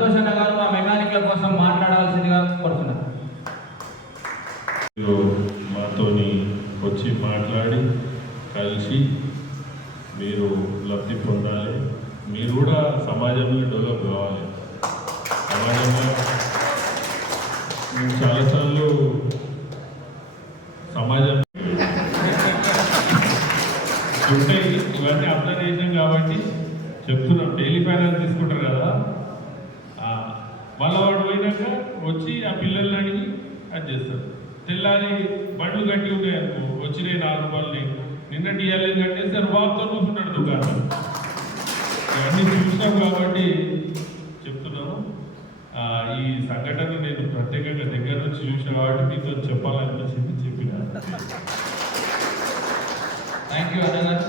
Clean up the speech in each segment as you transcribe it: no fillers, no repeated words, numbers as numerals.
సంతోష్ అన్న గారు మా మెకానిక్ల కోసం మాట్లాడాల్సిందిగా కోరుతున్నారు. మాతోని వచ్చి మాట్లాడి కలిసి మీరు లబ్ధి పొందాలి. మీరు కూడా సమాజంలో డెవలప్ కావాలి. సమాజంలో మేము చాలాసార్లు సమాజం ఉంటాయి, ఇవన్నీ అబ్జర్వ్ చేసాం కాబట్టి చెప్తున్నాం. డైలీ ఫైనాన్స్ తీసుకుంటారు కదా, వాళ్ళ వాడు పోయినాక వచ్చి ఆ పిల్లల్ని అడిగి అది చేస్తారు. తెల్లారి బండ్లు కట్టి ఉన్నాయి అనుకో, వచ్చినాయి 4 రూపాయలని నిన్న డిఎల్ఏ కట్టేస్తారు, వాటితో కూర్చుంటాడు దుకాణం. ఇవన్నీ చూసినాం కాబట్టి చెప్తున్నాము. ఈ సంఘటన నేను ప్రత్యేకంగా దగ్గర నుంచి చూసిన కాబట్టి మీతో చెప్పాలనిపించింది, చెప్పిన. థ్యాంక్ యూ అన్నగారు.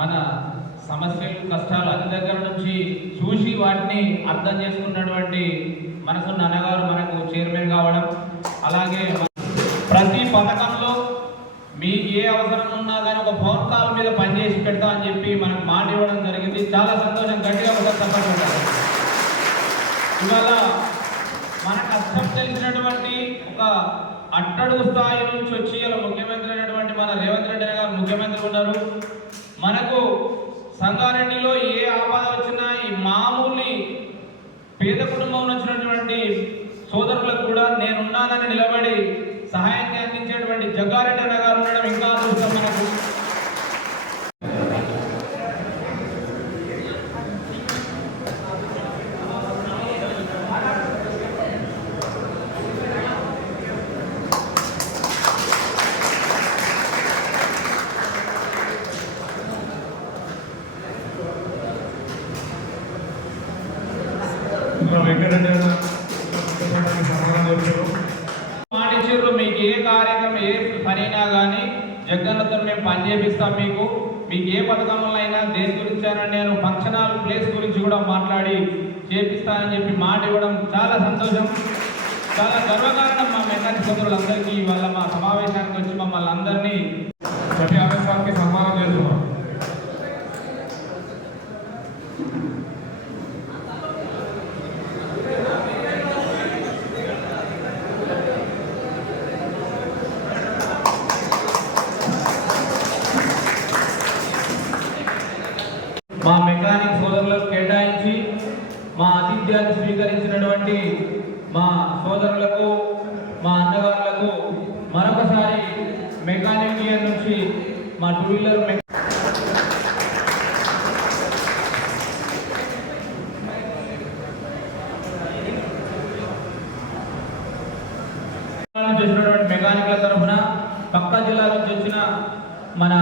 మన సమస్యలు కష్టాలు అన్ని దగ్గర నుంచి చూసి వాటిని అర్థం చేసుకున్నటువంటి మనసున్న అన్నగారు మనకు చైర్మన్ కావడం, అలాగే ప్రతి పథకంలో మీకు ఏ అవసరం ఉన్నా కానీ ఒక ఫోన్ కాల్ మీద పనిచేసి పెడతా అని చెప్పి మనకు మాట ఇవ్వడం జరిగింది. చాలా సంతోషం. గట్టిగా ఒక సపోర్ట్ ఉంటారు. ఇవాళ మన కష్టం తెలిసినటువంటి ఒక అట్టడుగు స్థాయి నుంచి వచ్చి ఇలా ముఖ్యమంత్రి అయినటువంటి మన రేవంత్ రెడ్డి గారు ముఖ్యమంత్రి ఉన్నారు. మనకు సంగారెడ్డిలో ఏ ఆపద వచ్చినా ఈ మామూలు పేద కుటుంబం వచ్చినటువంటి సోదరులకు కూడా నేనున్నానని నిలబడి సహాయాన్ని అందించేటువంటి జగ్గారెడ్డి అన్న గారు ఉండడం ఇంకా అదృష్టం మనకు. మాటిచ్చారు, మీకు ఏ కార్యక్రమం ఏ పనైనా కానీ జగ్గన్నతో మేము పని చేపిస్తాం. మీకు ఏ పథకంలో అయినా దేని గురించి అయినా నేను ఫంక్షన్ హాల్ ప్లేస్ గురించి కూడా మాట్లాడి చేపిస్తానని చెప్పి మాట ఇవ్వడం చాలా సంతోషం, చాలా గర్వకారణం. మా మెకానిక్ సోదరులందరికీ ఇవాళ మా సమావేశానికి వచ్చి మమ్మల్ని అందరినీ ప్రతి సన్మానం చేస్తున్నాం. మా మెకానిక్ సోదరులకు కేటాయించి మా ఆతిథ్యాన్ని స్వీకరించినటువంటి మా సోదరులకు, మా అన్నగారులకు మరొకసారి మెకానిక్ ఇయర్ నుంచి మా 2 వీలర్ చేసినటువంటి మెకానిక్ల తరఫున, పక్క జిల్లా నుంచి వచ్చిన మన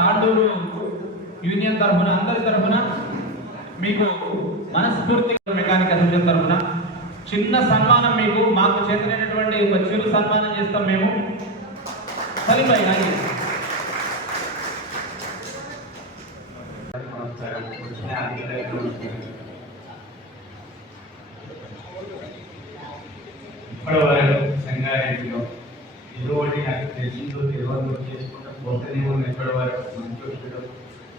తాండూరు యూనియన్ తరఫున, అందరి తరఫున మీకు మనస్ఫూర్తిగా మెకానిక్ అసోసియేషన్ తరఫున చిన్న సన్మానం, మీకు మాకు చెందినటువంటి ఒక చిరు సన్మానం చేస్తాం మేము. సలీంభాయ్ ఇప్పటివరకు సంగారెడ్డిలో ఏదో ఒకటి నాకు తెలిసిందో తెలియదు చేసుకుంటూ పోతూనే ఉన్న ఇప్పటివరకు మంచి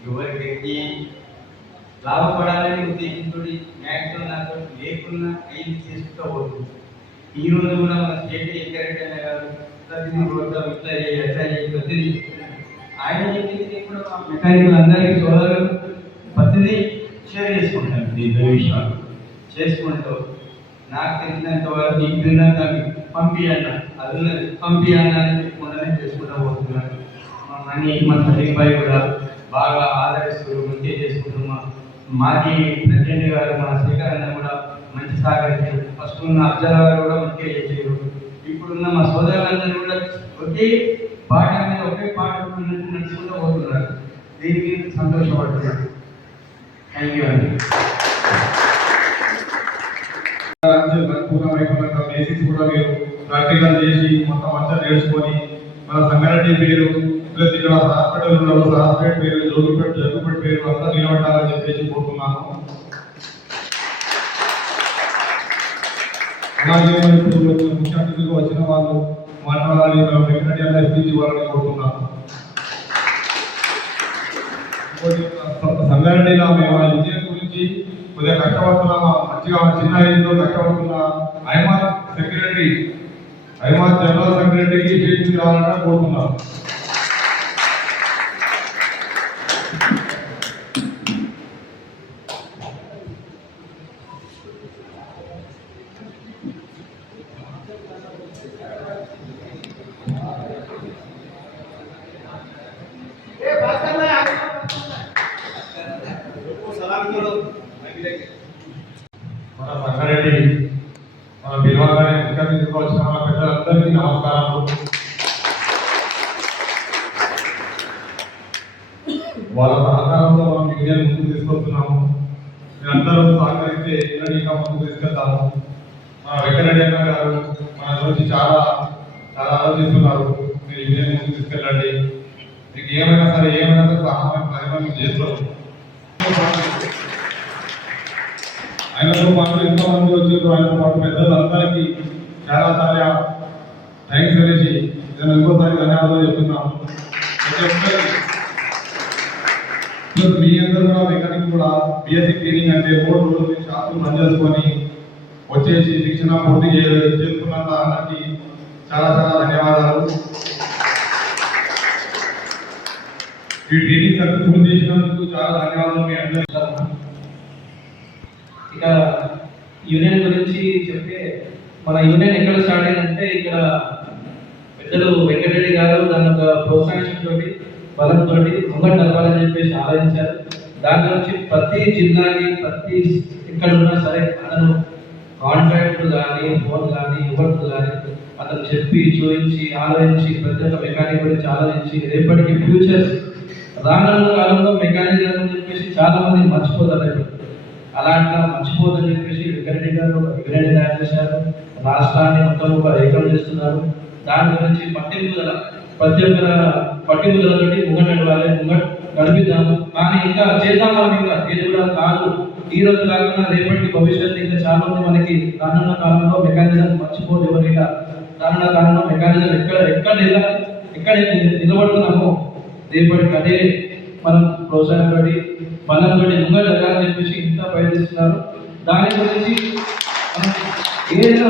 ఎవరికి లాభపడాలని ఉద్దేశంతో మ్యాక్సిమం నాకు లేకున్నా ఏం చేసుకుంటూ పోతుంది. ఈ రోజు కూడా మన స్టేట్ ఎక్కడైనా కాదు ప్రతిదీ ప్రోత్సాహం ప్రతిదీ ఆయన చెప్పింది కూడా మా మెకానికల్ అందరికీ సోదరులు ప్రతిదీ షేర్ చేసుకుంటాను. ఈ విషయాలు చేసుకుంటూ నాకు తెలిసినంత వరకు ఇంటున్నా పంపియన్న అది పంపియన్న అని చెప్పుకుంటూనే చేసుకుంటూ పోతున్నాను. మా మనీ మా సలీంభాయ్ కూడా బాగా ఆదరిస్తూ మంచిగా చేసుకుంటున్నాం. మాజీ ప్రెసిడెంట్ గారు మా శేఖర్ అన్న కూడా మంచి సహకరించారు. ఫస్ట్ ఉన్న అబ్జల్ గారు కూడా మంచిగా చేసారు. ఇప్పుడున్న మా సోదరులందరూ కూడా ఒకే పాట మీద ఒకే పాట నడుచుకుంటూ పోతున్నారు. దీనికి సంతోషపడుతున్నారు. థ్యాంక్ యూ అండి. బేసిక్స్ కూడా మీరు ప్రాక్టికల్ చేసి మొత్తం మంచిగా నేర్చుకొని మన సంగారెడ్డి పేరు ప్లస్ ఇక్కడ హాస్పిటల్ ఉన్నారు, హాస్పిటల్ పేరు జరుగుపేట పేరు అంతా నిలబెట్టాలని చెప్పేసి కోరుతున్నాను. అలాగే ఇప్పుడు ముఖ్య అతిథిగా వచ్చిన వాళ్ళు మాట్లాడాలి, వెంకటరెడ్డి అన్న స్పీచ్ ఇవ్వాలని కోరుతున్నాను. సంగారెడ్డిలో మేము ఆ ఇండియన్ గురించి కొద్దిగా కష్టపడుతున్న మంచిగా చిన్న ఏజ్లో కష్టపడుతున్న ఐమార్ సెక్రటరీ ఐమార్ జనరల్ సెక్రటరీకి స్టేజ్కి రావాలని కోరుతున్నాం. మన సంగారెడ్డి మన పిలవగానే ముఖ్య అతిథిగా వచ్చిన మన పెద్దలందరికీ నమస్కారాలు. వాళ్ళ సహకారంతో మనం యూనియన్ ముందుకు తీసుకొస్తున్నాము. మీరందరూ సహకరిస్తే ఇంకా ముందుకు తీసుకెళ్తాము. మన వెంకటరెడ్డి అన్న గారు మన గురించి చాలా చాలా ఆలోచిస్తున్నారు. మీరు యూనియన్ ముందుకు తీసుకెళ్ళండి. మీకు ఏమైనా సరే సహాయం ప్రయత్నం చేస్తారు. ఆయనతో పాటు ఎంతో మంది వచ్చారు. ఆయనతో పాటు పెద్దలందరికీ చాలా చాలా థ్యాంక్స్ అనేసి నేను ఇంకోసారి ధన్యవాదాలు చెప్తున్నాను. మీ అందరూ కూడా మెకానిక్ కూడా బిఎస్సీ ట్రైనింగ్ అంటే 3 రోజులు షాపులు బంద్ చేసుకొని వచ్చేసి శిక్షణ పూర్తి చేసుకున్నంత అందరికీ చాలా చాలా ధన్యవాదాలు. ఈ ట్రైనింగ్ సక్సెస్ఫుల్ చేసినందుకు చాలా ధన్యవాదాలు మీ అందరికీ. ఇక యూనియన్ గురించి చెప్తే మన యూనియన్ ఎక్కడ స్టార్ట్ అయిందంటే ఇక్కడ పెద్దలు వెంకటరెడ్డి గారు దాని ఒక ప్రోత్సాహించడంతో బలంతో ముంగట్ నడపాలని చెప్పేసి ఆలోచించారు. దాని నుంచి ప్రతి జిల్లాకి ప్రతి ఎక్కడ ఉన్నా సరే అతను కాంట్రాక్ట్ కానీ ఫోన్ కానీ ఎవరికి కానీ అతను చెప్పి చూపించి ఆలోచించి ప్రతి ఒక్క మెకానిక్ గురించి ఆలోచించి రేపటికి ఫ్యూచర్ రానున్న కాలంలో మెకానిక్ అని చెప్పేసి చాలా మంది మర్చిపోతారు. అలాంటి మర్చిపోదని చెప్పేసి వెంకటరెడ్డి గారు ఒక యూనియన్ తయారు చేశారు. రాష్ట్రాన్ని మొత్తం ఒక ఏకం చేస్తున్నారు. దాని గురించి ప్రతి ఒక్కర పట్టింపులతోటి ముంగట్ నడవాలి, ముంగట్ నడిపిద్దాము. కానీ ఇంకా చేద్దాం. మనం ఇంకా ఇది కూడా కాదు, ఈ రోజు కాకుండా రేపటి భవిష్యత్తు ఇంకా చాలా మంది మనకి రానున్న కాలంలో మెకానిజం మర్చిపోదు. ఎవరైనా రానున్న కాలంలో మెకానిజం ఎక్కడ నిలబడుతున్నామో రేపటికి అదే మనం ప్రోత్సాహంతో బలంతో ముంగట్ జరగాలని చెప్పేసి ఇంత ప్రయత్నిస్తున్నారు. దాని గురించి ఏదైనా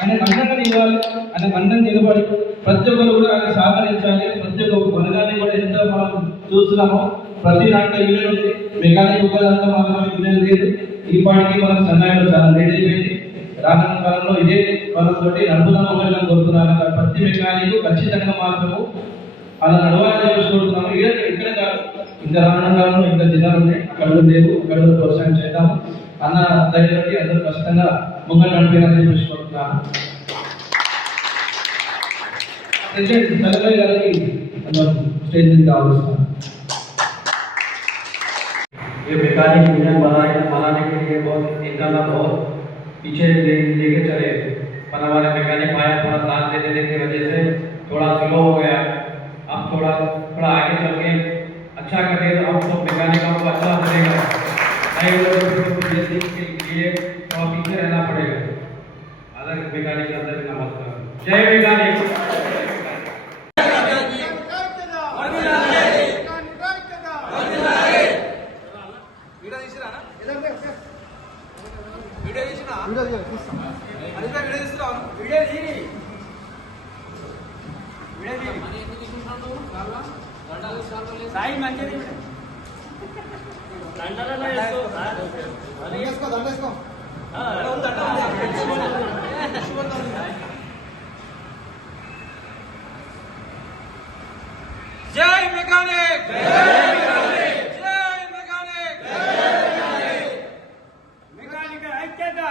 ఆయన అండంగా ఇవ్వాలి, ఆయన అండం నిలబడి ప్రతి ఒక్కరు కూడా ఆయన సహకరించాలి. ప్రతి ఒక్క వర్గాన్ని కూడా ఎంత మనం చూస్తున్నామో ప్రతి దాంట్లో యూనియన్ ఉంది. మెకానిక్ దాంట్లో మాత్రం యూనియన్ లేదు. ఈ పాటికి మనం సన్నాయంలో చాలా లేట్ అయిపోయింది. రానున్న కాలంలో ఇదే బలంతో నడుపుదాం ఒకరిని కోరుతున్నాను. ప్రతి మెకానిక్ ఖచ్చితంగా మాత్రము అలా నడవాలని చెప్పేసి కోరుతున్నాము. ఇక్కడ కాదు, ఇంకా రానున్న కాలంలో ఇంకా జిల్లాలు ఉన్నాయి, అక్కడ లేవు, అక్కడ ప్రోత్సాహం చేద్దాము అన్న ధైర్యంతో అందరూ ఖచ్చితంగా ముంగల్ నడిపేయాలని చెప్పేసి కోరుతున్నాను. स्टेज में ये मैकेनिक यूनियन बनाने के लिए बहुत इंसान बहुत पीछे लेके चले, पर हमारे मैकेनिक आया थोड़ा साथ देने की वजह से थोड़ा स्लो हो गया. अब थोड़ा आगे चल के अच्छा करें तो अब तो मैकेनिक को अच्छा बनेगा. नए लोगों को ये सीख के लिए थोड़ा पीछे रहना पड़ेगा. अदर मैकेनिक के अंदर नमस्कार. जय मैकेनिक. जय मैकेनिक. मैकेनिक ऐक्यता